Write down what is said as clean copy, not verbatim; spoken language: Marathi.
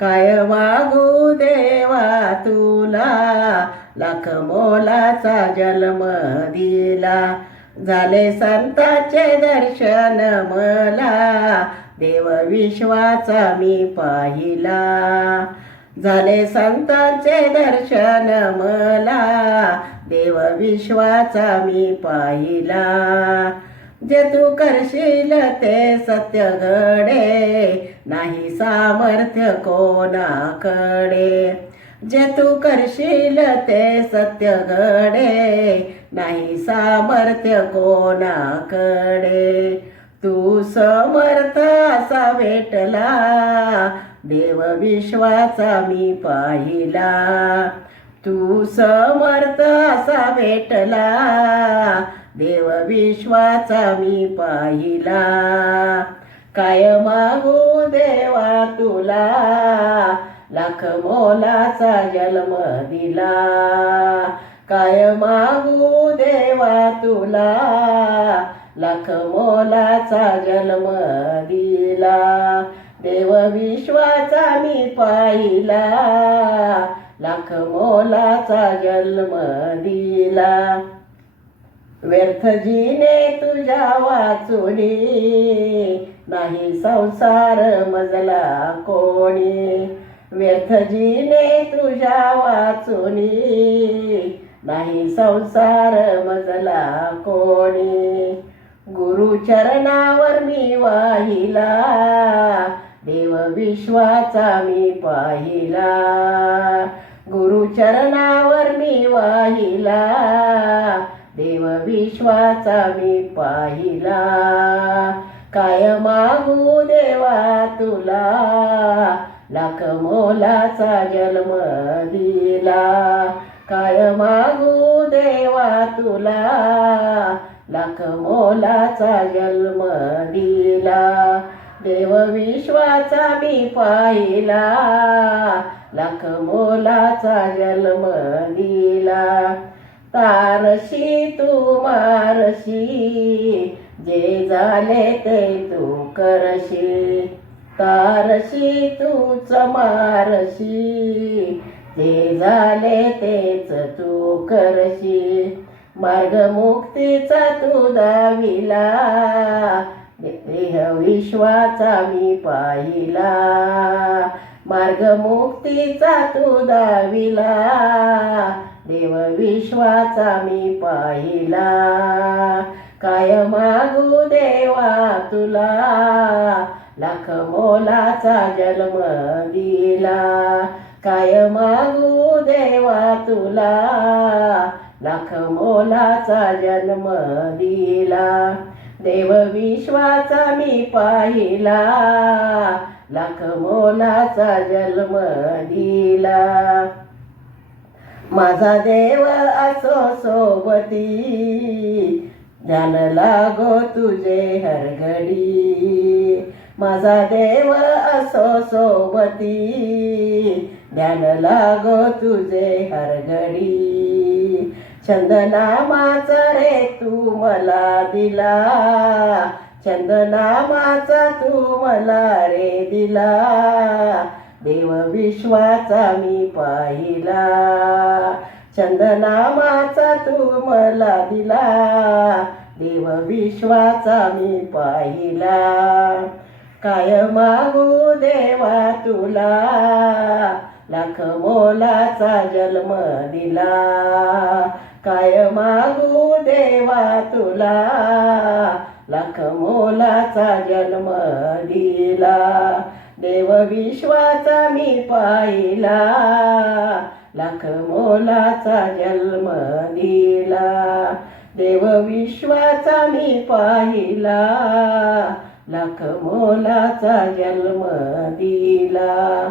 काय मागू देवा तुला, लाख मोलाचा जन्म दिला. झाले संतांचे दर्शन मला, देव विश्वाचा मी पाहिला. झाले संतांचे दर्शन मला, देव विश्वाचा मी पाहिला. जे तू करशील ते सत्य घडे, नाही सामर्थ्य कोणाकडे. जे तू करशील ते सत्य घडे, नाही सामर्थ्य कोणाकडे. तू समर्थ असा भेटला, देव विश्वाचा मी पाहिला. तू समर्थ असा भेटला, देव विश्वाचा मी पाहिला. काय मागू देवा तुला, लाख मोलाचा जन्म दिला. काय मागू देवा तुला, लाख मोलाचा जन्म दिला. देव विश्वाचा मी पाहिला, लाख मोलाचा जन्म दिला. व्यर्थ जीने तुझ्या वाचुनी, नाही संसार मजला कोणी. व्यर्थ जीने तुझ्या वाचुनी, नाही संसार मजला कोणी. गुरुचरणावर मी वाहिला, देव विश्वाचा मी पाहिला. गुरुचरणावर मी वाहिला, देव विश्वाचा मी पाहिला. काय मागू देवा तुला, लाख मोलाचा जन्म दिला. काय मागू देवा तुला, लाख मोलाचा जन्म दिला. देव विश्वाचा मी पाहिला, लाख मोलाचा जन्म दिला. तारशी तू मारशी, जे झाले ते तू करशी. तारशी तूच मारशी, जे झाले तेच तू करशी. मार्ग मुक्तीचा तू दाविला, देह विश्वाचा मी पाहिला. मार्ग मुक्तीचा तू दाविला, देव विश्वाचा मी पाहिला. काय मागू देवा तुला, लाख मोलाचा जन्म दिला. काय मागू देवा तुला, लाख मोलाचा जन्म दिला. देव विश्वाचा मी पाहिला, लाख मोलाचा जन्म दिला. माझा देव असो सोबती, ध्यान लागो तुझे हरघडी. माझा देव असो सोबती, ध्यान लागो तुझे हरघडी. चंदनामाचा रे तू मला दिला, चंदनामाचा तू मला रे दिला. देव विश्वाचा मी पाहिला, चंदनामाचा तू मला दिला. देव विश्वाचा मी पाहिला. काय मागू देवा तुला, लाख मोलाचा जन्म दिला. काय मागू देवा तुला, लाख मोलाचा जन्म दिला. देव विश्वाचा मी पाहिला, लाख मोलाचा जन्म दिला. देव विश्वाचा मी पाहिला, लाख मोलाचा जन्म दिला.